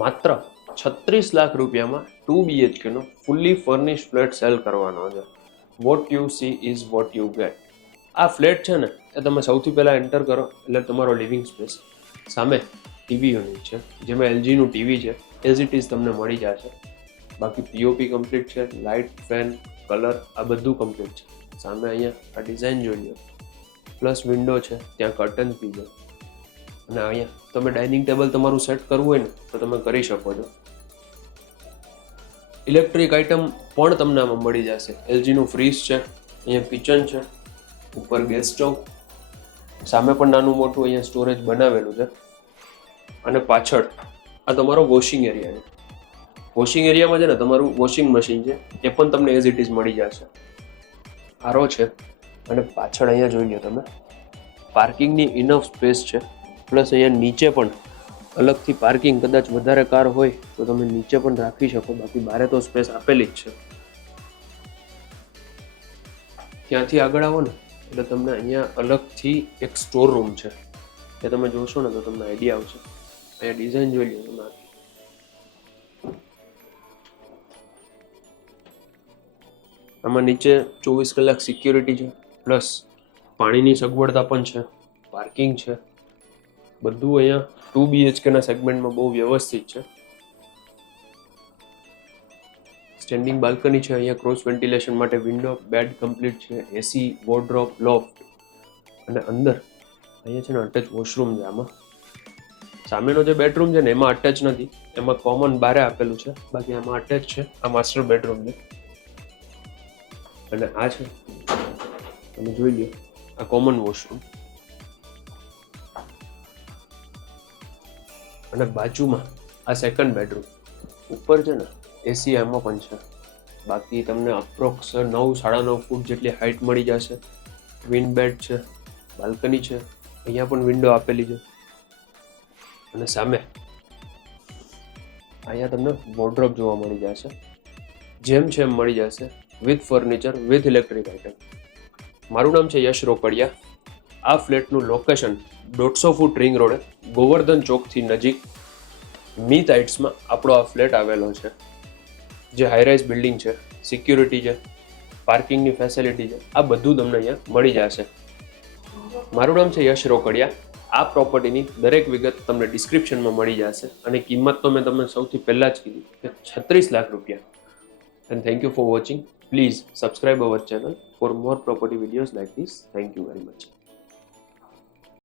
માત્ર 36 લાખ રૂપિયામાં 2 BHK નો fully furnished flat cell કરવાનો છે. What you she is what you get. આ ફ્લેટ છે ને એ તમે સૌથી પહેલાં એન્ટર કરો એટલે તમારો લિવિંગ સ્પેસ, સામે ટીવી યુનિટ છે જેમાં એલજીનું ટીવી છે એઝ ઇટ ઇઝ તમને મળી જશે. બાકી પીઓપી કમ્પ્લીટ છે, લાઇટ, ફેન, કલર આ બધું કમ્પ્લીટ છે. સામે અહીંયા આ ડિઝાઇન જોઈ લો, પ્લસ વિન્ડો છે, ત્યાં કર્ટન બી છે. અને અહીંયા તમે ડાઇનિંગ ટેબલ તમારું સેટ કરવું હોય ને તો તમે કરી શકો છો. ઇલેક્ટ્રિક આઇટમ પણ તમને આમાં મળી જશે. એલજીનું ફ્રીજ છે, અહીંયા કિચન છે, ઉપર ગેસ સ્ટવ, સામે પણ નાનું મોટું અહીંયા સ્ટોરેજ બનાવેલું છે. અને પાછળ આ તમારો વોશિંગ એરિયા છે. વોશિંગ એરિયામાં છે ને તમારું વોશિંગ મશીન છે એ પણ તમને એઝ ઇટ ઇઝ મળી જશે. આરો છે અને પાછળ અહીંયા જોઈ લો તમે પાર્કિંગની ઇનફ સ્પેસ છે. પ્લસ અહીંયા નીચે પણ અલગથી પાર્કિંગ, કદાચ વધારે કાર હોય તો તમે નીચે પણ રાખી શકો, બાકી બારે તો સ્પેસ આપેલી જ છે. ત્યાંથી આગળ આવો ને એટલે તમને અહીંયા અલગથી એક સ્ટોર રૂમ છે એ તમે જોશો ને તો તમને આઈડિયા આવશે. અહીંયા ડિઝાઇન જોઈ લો તમે. આમાં નીચે 24 કલાક સિક્યોરિટી છે, પ્લસ પાણીની સગવડતા પણ છે, પાર્કિંગ છે. બધું અહીંયા 2 BHK ના સેગમેન્ટમાં બહુ વ્યવસ્થિત છે. સ્ટેન્ડિંગ બાલ્કની છે, અહીંયા ક્રોસ વેન્ટિલેશન માટે વિન્ડો, બેડ કમ્પ્લીટ છે, એસી, વોર્ડરોબ, લોફ્ટ. અને અંદર અહીંયા છે ને અટેચ વોશરૂમ છે. આમાં સામેનો જે બેડરૂમ છે ને એમાં અટેચ નથી, એમાં કોમન બારે આપેલું છે, બાકી આમાં અટેચ છે. આ માસ્ટર બેડરૂમ છે. અને આ છે તમે જોઈ લો આ કોમન વોશરૂમ. અને બાજુમાં આ સેકન્ડ બેડરૂમ. ઉપર છે ને એસી એમાં પણ છે. બાકી તમને અપ્રોક્સ 9-9.5 ફૂટ જેટલી હાઇટ મળી જશે. ટ્વિન બેડ છે, બાલ્કની છે, અહીંયા પણ વિન્ડો આપેલી છે. અને સામે અહીંયા તમને વોર્ડરોબ જોવા મળી જશે. જેમ છે એમ મળી જશે, with furniture, with electric item. મારું નામ છે યશ રોકડિયા. આ ફ્લેટનું લોકેશન 150 ફૂટ રિંગ રોડે, ગોવર્ધન ચોકથી નજીક મીત હાઇટ્સમાં આપણો આ ફ્લેટ આવેલો છે. જે હાઈરાઇઝ બિલ્ડિંગ છે, સિક્યુરિટી છે, પાર્કિંગની ફેસિલિટી છે, આ બધું તમને અહીંયા મળી જશે. મારું નામ છે યશ રોકડિયા. આ પ્રોપર્ટીની દરેક વિગત તમને ડિસ્ક્રિપ્શનમાં મળી જશે. અને કિંમત તો મેં તમને સૌથી પહેલાં જ કીધી કે 36 લાખ રૂપિયા. And thank you for watching. Please subscribe our channel for more property videos like this. Thank you very much.